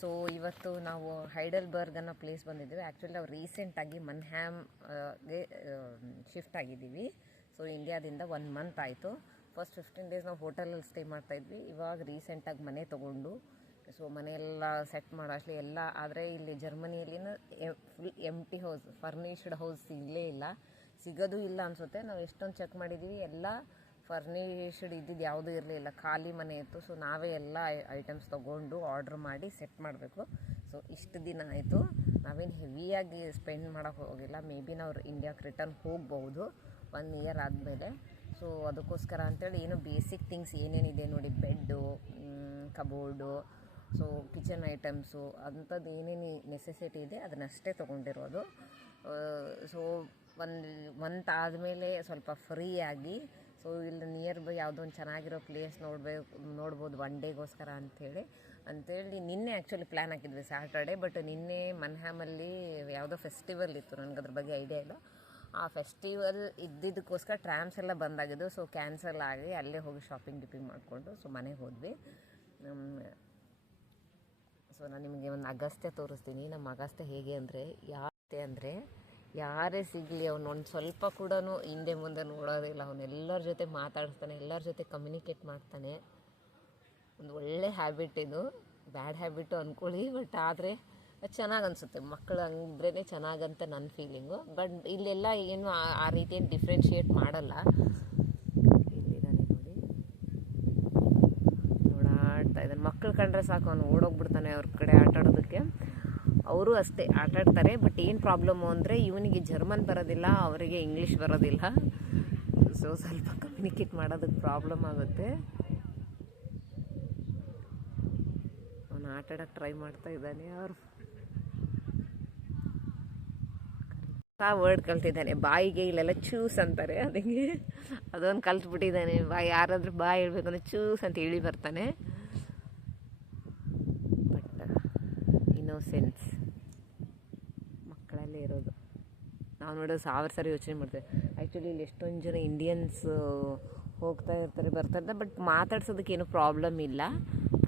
So ಇವತ್ತು ನಾವು Heidelberg ಅನ್ನೋ ಪ್ಲೇಸ್ ಬಂದಿದ್ದೀವಿ. ಆ್ಯಕ್ಚುಲಿ ನಾವು ರೀಸೆಂಟಾಗಿ ಮನ್ಹ್ಯಾಮ್ಗೆ ಶಿಫ್ಟ್ ಆಗಿದ್ದೀವಿ. ಸೊ ಇಂಡಿಯಾದಿಂದ 1 ಮಂತ್ ಆಯಿತು. ಫಸ್ಟ್ 15 ಡೇಸ್ ನಾವು ಹೋಟೆಲಲ್ಲಿ ಸ್ಟೇ ಮಾಡ್ತಾಯಿದ್ವಿ. ಇವಾಗ ರೀಸೆಂಟಾಗಿ ಮನೆ ತೊಗೊಂಡು ಸೊ ಮನೆಯೆಲ್ಲ ಸೆಟ್ ಮಾಡೋ ಅಷ್ಟೇ ಎಲ್ಲ. ಆದರೆ ಇಲ್ಲಿ ಜರ್ಮನಿಯಲ್ಲಿನ ಫುಲ್ ಎಂಟಿ ಹೌಸ್, ಫರ್ನಿಷ್ಡ್ ಹೌಸ್ ಇಲ್ಲೇ ಇಲ್ಲ, ಸಿಗೋದು ಇಲ್ಲ ಅನಿಸುತ್ತೆ. ನಾವು ಎಷ್ಟೊಂದು ಚೆಕ್ ಮಾಡಿದ್ದೀವಿ, ಎಲ್ಲ ಫರ್ನಿಷ್ಡ್ ಇದ್ದಿದ್ದು ಯಾವುದೂ ಇರಲಿಲ್ಲ, ಖಾಲಿ ಮನೆ ಇತ್ತು. ಸೊ ನಾವೇ ಎಲ್ಲ ಐಟಮ್ಸ್ ತೊಗೊಂಡು ಆರ್ಡ್ರ್ ಮಾಡಿ ಸೆಟ್ ಮಾಡಬೇಕು. ಸೊ ಇಷ್ಟು ದಿನ ಆಯಿತು, ನಾವೇನು ಹೆವಿಯಾಗಿ ಸ್ಪೆಂಡ್ ಮಾಡೋಕ್ಕೆ ಹೋಗಿಲ್ಲ. ಮೇ ಬಿ ನಾವು ಇಂಡಿಯಾಕ್ಕೆ ರಿಟರ್ನ್ ಹೋಗ್ಬೋದು 1 ಇಯರ್ ಆದಮೇಲೆ. ಸೊ ಅದಕ್ಕೋಸ್ಕರ ಅಂತೇಳಿ ಏನು ಬೇಸಿಕ್ ಥಿಂಗ್ಸ್ ಏನೇನಿದೆ ನೋಡಿ, bed, cupboard, so kitchen items ಅಂಥದ್ದು ಏನೇನು ನೆಸೆಸಿಟಿ ಇದೆ ಅದನ್ನಷ್ಟೇ ತೊಗೊಂಡಿರೋದು. ಸೊ 1 ಮಂತ್ ಆದಮೇಲೆ ಸ್ವಲ್ಪ ಫ್ರೀಯಾಗಿ, ಸೊ ಇಲ್ಲಿ ನಿಯರ್ ಬೈ ಯಾವುದೋ ಒಂದು ಚೆನ್ನಾಗಿರೋ ಪ್ಲೇಸ್ ನೋಡ್ಬೋದು 1 ಡೇಗೋಸ್ಕರ ಅಂಥೇಳಿ ನಿನ್ನೆ ಆ್ಯಕ್ಚುಲಿ ಪ್ಲ್ಯಾನ್ ಹಾಕಿದ್ವಿ ಸ್ಯಾಟರ್ಡೆ. ಬಟ್ ನಿನ್ನೆ ಮನ್ಹ್ಯಾಮಲ್ಲಿ ಯಾವುದೋ ಫೆಸ್ಟಿವಲ್ ಇತ್ತು, ನನಗೆ ಅದ್ರ ಬಗ್ಗೆ ಐಡಿಯಾ ಇಲ್ಲ. ಆ ಫೆಸ್ಟಿವಲ್ ಇದ್ದಿದ್ದಕ್ಕೋಸ್ಕರ ಟ್ರಾಮ್ಸ್ ಎಲ್ಲ ಬಂದಾಗಿದ್ದು. ಸೊ ಕ್ಯಾನ್ಸಲ್ ಆಗಿ ಅಲ್ಲೇ ಹೋಗಿ ಶಾಪಿಂಗ್ ಮಾಡಿಕೊಂಡು ಸೊ ಮನೆಗೆ ಹೋದ್ವಿ. ಸೊ ನಾನು ನಿಮಗೆ ಒಂದು ಅಗಸ್ತ್ಯ ತೋರಿಸ್ತೀನಿ. ನಮ್ಮ ಅಗಸ್ತ್ಯ ಹೇಗೆ ಅಂದರೆ ಯಾರೇ ಸಿಗಲಿ ಒಂದು ಸ್ವಲ್ಪ ಕೂಡ ಹಿಂದೆ ಮುಂದೆ ನೋಡೋದಿಲ್ಲ. ಅವನು ಎಲ್ಲರ ಜೊತೆ ಮಾತಾಡಿಸ್ತಾನೆ, ಎಲ್ಲರ ಜೊತೆ ಕಮ್ಯುನಿಕೇಟ್ ಮಾಡ್ತಾನೆ. ಒಂದು ಒಳ್ಳೆ ಹ್ಯಾಬಿಟ್ ಇದು, ಬ್ಯಾಡ್ ಹ್ಯಾಬಿಟು ಅಂದ್ಕೊಳ್ಳಿ. ಬಟ್ ಆದರೆ ಚೆನ್ನಾಗಿ ಅನಿಸುತ್ತೆ, ಮಕ್ಕಳು ಅಂದ್ರೇ ಚೆನ್ನಾಗಂತ ನನ್ನ ಫೀಲಿಂಗು. ಬಟ್ ಇಲ್ಲೆಲ್ಲ ಏನು ಆ ರೀತಿ ಡಿಫ್ರೆನ್ಷಿಯೇಟ್ ಮಾಡಲ್ಲ. ಇಲ್ಲಿದ್ದಾನೆ ನೋಡಿ, ಓಡಾಡ್ತಾ ಇದ್ದಾನೆ. ಮಕ್ಕಳು ಕಂಡ್ರೆ ಸಾಕು ಅವನು ಓಡೋಗ್ಬಿಡ್ತಾನೆ ಅವ್ರ ಕಡೆ ಆಟಾಡೋದಕ್ಕೆ. ಅವರು ಅಷ್ಟೇ ಆಟಾಡ್ತಾರೆ. ಬಟ್ ಏನು ಪ್ರಾಬ್ಲಮ್ಮು ಅಂದರೆ ಇವನಿಗೆ ಜರ್ಮನ್ ಬರೋದಿಲ್ಲ, ಅವರಿಗೆ ಇಂಗ್ಲೀಷ್ ಬರೋದಿಲ್ಲ. ಸೊ ಸ್ವಲ್ಪ ಕಮ್ಯುನಿಕೇಟ್ ಮಾಡೋದಕ್ಕೆ ಪ್ರಾಬ್ಲಮ್ ಆಗುತ್ತೆ. ಅವನು ಆಟಾಡೋಕ್ಕೆ ಟ್ರೈ ಮಾಡ್ತಾ ಇದ್ದಾನೆ. ಅವ್ರು ವರ್ಡ್ ಕಲ್ತಿದ್ದಾನೆ, ಬಾಯಿಗೆ ಇಲ್ಲೆಲ್ಲ ಚೂಸ್ ಅಂತಾರೆ, ಅದಕ್ಕೆ ಅದೊಂದು ಕಲ್ತ್ಬಿಟ್ಟಿದ್ದಾನೆ. ಯಾರಾದರೂ ಬಾಯಿ ಹೇಳ್ಬೇಕಂದ್ರೆ ಚೂಸ್ ಅಂತ ಹೇಳಿ ಬರ್ತಾನೆ. ಬಟ್ ಇನ್ನೋಸೆನ್ಸ್ ಮಕ್ಕಳಲ್ಲೇ ಇರೋದು. ನಾವು ನೋಡೋದು 1000 ಸರಿ ಯೋಚನೆ ಮಾಡ್ತೇವೆ. ಆ್ಯಕ್ಚುಲಿ ಇಲ್ಲಿ ಎಷ್ಟೊಂದು ಜನ ಇಂಡಿಯನ್ಸ್ ಹೋಗ್ತಾ ಇರ್ತಾರೆ, ಬರ್ತಾ ಇರ್ತಾರೆ. ಬಟ್ ಮಾತಾಡ್ಸೋದಕ್ಕೆ ಏನೂ ಪ್ರಾಬ್ಲಮ್ ಇಲ್ಲ.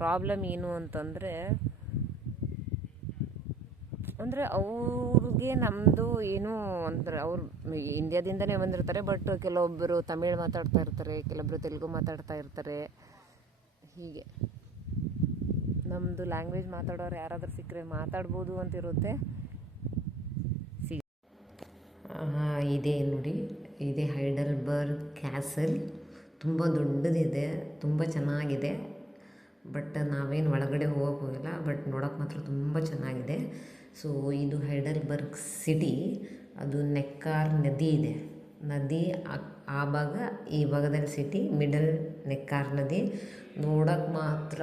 ಪ್ರಾಬ್ಲಮ್ ಏನು ಅಂತಂದರೆ ಅವ್ರಿಗೆ ನಮ್ಮದು ಏನು ಅಂದರೆ, ಅವ್ರು ಇಂಡಿಯಾದಿಂದನೇ ಬಂದಿರ್ತಾರೆ. ಬಟ್ ಕೆಲವೊಬ್ಬರು ತಮಿಳ್ ಮಾತಾಡ್ತಾ ಇರ್ತಾರೆ, ಕೆಲವೊಬ್ಬರು ತೆಲುಗು ಮಾತಾಡ್ತಾ ಇರ್ತಾರೆ. ಹೀಗೆ ನಮ್ಮದು ಲ್ಯಾಂಗ್ವೇಜ್ ಮಾತಾಡೋರು ಯಾರಾದರೂ ಸಿಕ್ಕರೆ ಮಾತಾಡ್ಬೋದು ಅಂತಿರುತ್ತೆ. ಇದೇ ನೋಡಿ, ಇದೇ ಹೈಡೆಲ್ಬರ್ಗ್ ಕ್ಯಾಸಲ್. ತುಂಬ ದೊಡ್ಡದಿದೆ, ತುಂಬ ಚೆನ್ನಾಗಿದೆ. ಬಟ್ ನಾವೇನು ಒಳಗಡೆ ಹೋಗೋಲ್ಲ. ಬಟ್ ನೋಡೋಕೆ ಮಾತ್ರ ತುಂಬ ಚೆನ್ನಾಗಿದೆ. ಸೊ ಇದು ಹೈಡೆಲ್ಬರ್ಗ್ ಸಿಟಿ. ಅದು ನೆಕ್ಕಾರ್ ನದಿ ಇದೆ, ನದಿ ಆ ಭಾಗ, ಈ ಭಾಗದಲ್ಲಿ ಸಿಟಿ, ಮಿಡಲ್ ನೆಕ್ಕಾರ್ ನದಿ. ನೋಡೋಕೆ ಮಾತ್ರ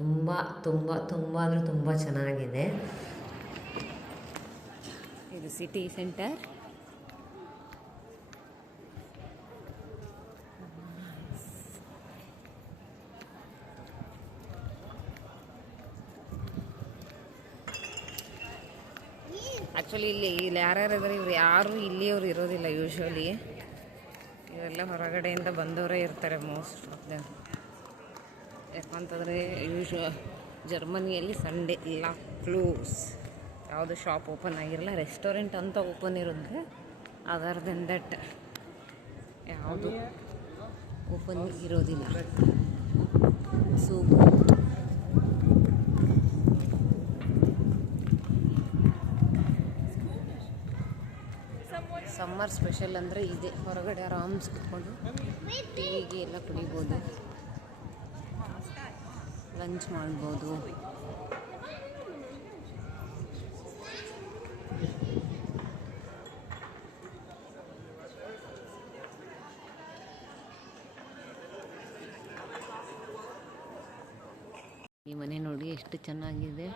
ತುಂಬ ತುಂಬ ತುಂಬ ಅಂದರೆ ತುಂಬ ಚೆನ್ನಾಗಿದೆ. ಇದು ಸಿಟಿ ಸೆಂಟರ್. ಆ್ಯಕ್ಚುಲಿ ಇಲ್ಲಿ ಯಾರ್ಯಾರು ಇದ್ದಾರೆ, ಇವ್ರು ಯಾರೂ ಇಲ್ಲಿಯವರು ಇರೋದಿಲ್ಲ ಯೂಶ್ವಲಿ. ಇವೆಲ್ಲ ಹೊರಗಡೆಯಿಂದ ಬಂದವರೇ ಇರ್ತಾರೆ ಮೋಸ್ಟ್ ಆಫ್ ದೆಮ್. ಯಾಕಂತಂದರೆ ಜರ್ಮನಿಯಲ್ಲಿ ಸಂಡೇ ಎಲ್ಲ ಕ್ಲೋಸ್, ಯಾವುದು ಶಾಪ್ ಓಪನ್ ಆಗಿರಲ್ಲ. ರೆಸ್ಟೋರೆಂಟ್ ಅಂತ ಓಪನ್ ಇರುತ್ತೆ, ಅದರ್ ದೆನ್ ದಟ್ ಯಾವುದು ಓಪನ್ ಇರೋದಿಲ್ಲ. ಸೊ ಸಮ್ಮರ್ ಸ್ಪೆಷಲ್ ಅಂದರೆ ಇದೆ, ಹೊರಗಡೆ ಆರಾಮ್ಸ್ ಕುತ್ಕೊಂಡು ಟೀಗೆ ಎಲ್ಲ ಕುಡಿಬೋದು, ಲಂಚ್ ಮಾಡ್ಬೋದು. ಈ ಮನೆ ನೋಡಿ ಎಷ್ಟು ಚೆನ್ನಾಗಿದೆ,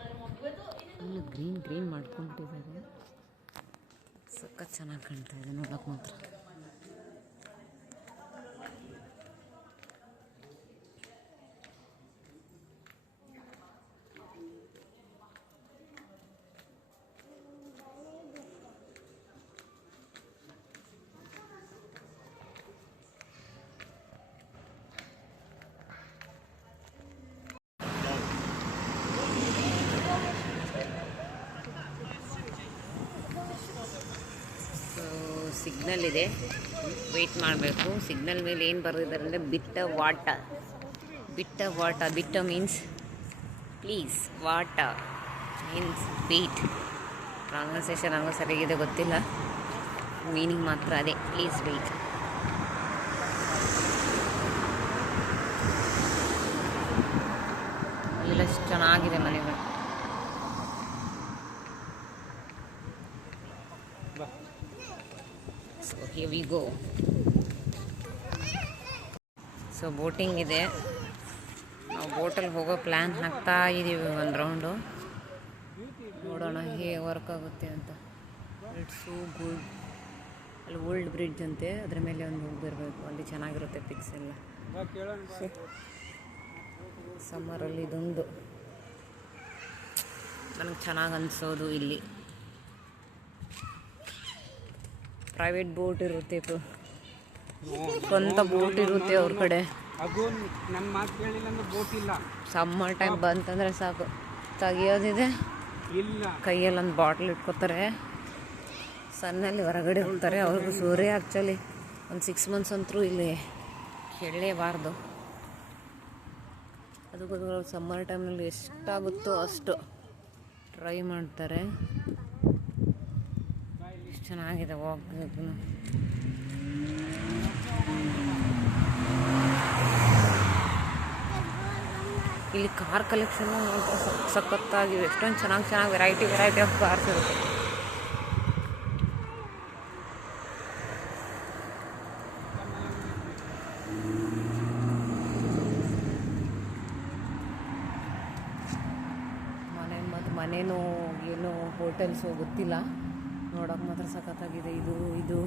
ಫುಲ್ ಗ್ರೀನ್ ಮಾಡ್ಕೊಂಡ್ಬಿಟ್ಟಿದ್ದಾರೆ. ಸಖತ್ ಚೆನ್ನಾಗಿ ಕಾಣ್ತಾ ಇದೆ ನೋಡೋಕೆ ಮಾತ್ರ. ಸಿಗ್ನಲ್ ಇದೆ, ವೆಯ್ಟ್ ಮಾಡಬೇಕು. ಸಿಗ್ನಲ್ ಮೇಲೆ ಏನು ಬರೆದಿದ್ದಾರೆ ಅಂದರೆ ಬಿಟ್ಟ ವಾಟ. ಬಿಟ್ಟ ಮೀನ್ಸ್ ಪ್ಲೀಸ್, ವಾಟ ಮೀನ್ಸ್ ವೆಯ್ಟ್. ಪ್ರೊನೌನ್ಸಿಯೇಷನ್ ನನಗೂ ಸರಿಯಾಗಿದೆ ಗೊತ್ತಿಲ್ಲ, ಮೀನಿಂಗ್ ಮಾತ್ರ ಅದೇ, ಪ್ಲೀಸ್ ವೆಯ್ಟ್. ಅಲ್ಲೆಲ್ಲ ಎಷ್ಟು ಚೆನ್ನಾಗಿದೆ ಮನೆಗಳು. So here we go. So boating ಇದೆ, ನಾವು ಬೋಟಲ್ಲಿ ಹೋಗೋ ಪ್ಲ್ಯಾನ್ ಹಾಕ್ತಾ ಇದ್ದೀವಿ. ಒಂದು ರೌಂಡು ನೋಡೋಣ ಹೇಗೆ ವರ್ಕ್ ಆಗುತ್ತೆ ಅಂತ. It's so good. ಅಲ್ಲಿ ಓಲ್ಡ್ ಬ್ರಿಡ್ಜ್ ಅಂತೆ, ಅದ್ರ ಮೇಲೆ ಒಂದು ಹೋಗಿರಬೇಕು, ಅಲ್ಲಿ ಚೆನ್ನಾಗಿರುತ್ತೆ ಪಿಕ್ಸ್ ಎಲ್ಲ. ಸಮ್ಮರಲ್ಲಿ ಇದೊಂದು ನನಗೆ ಚೆನ್ನಾಗಿ ಅನಿಸೋದು. ಇಲ್ಲಿ ಪ್ರೈವೇಟ್ ಬೋಟ್ ಇರುತ್ತೆ, ಸ್ವಂತ ಬೋಟ್ ಇರುತ್ತೆ ಅವ್ರ ಕಡೆ. ಸಮ್ಮರ್ ಟೈಮ್ ಬಂತಂದರೆ ಸಾಕು, ತೆಗಿಯೋದಿದೆ, ಕೈಯಲ್ಲಿ ಒಂದು ಬಾಟ್ಲ್ ಇಟ್ಕೋತಾರೆ, ಸನ್ನಲ್ಲಿ ಹೊರಗಡೆ ಹೋಗ್ತಾರೆ. ಅವ್ರಿಗೂ ಸೂರ್ಯ ಆ್ಯಕ್ಚುಲಿ ಒಂದು 6 months ಅಂತರೂ ಇಲ್ಲಿ ಹೇಳಲೇಬಾರ್ದು. ಅದಕ್ಕೋಸ್ಕರ ಸಮ್ಮರ್ ಟೈಮ್ನಲ್ಲಿ ಎಷ್ಟಾಗುತ್ತೋ ಅಷ್ಟು ಟ್ರೈ ಮಾಡ್ತಾರೆ. ಎಷ್ಟು ಚೆನ್ನಾಗಿದೆ ವಾಕ್. ಇಲ್ಲಿ ಕಾರ್ ಕಲೆಕ್ಷನ್ ಸಖತ್ತಾಗಿವೆ. ಎಷ್ಟೊಂದು ಚೆನ್ನಾಗಿ ವೆರೈಟಿ ಆಫ್ ಕಾರ್ಸ್ ಇರುತ್ತೆ. ಮನೇನೋ ಏನೋ ಹೋಟೆಲ್ಸೋ ಗೊತ್ತಿಲ್ಲ, ನೋಡೋಕೆ ಮಾತ್ರ ಸಖತ್ತಾಗಿದೆ. ಇದು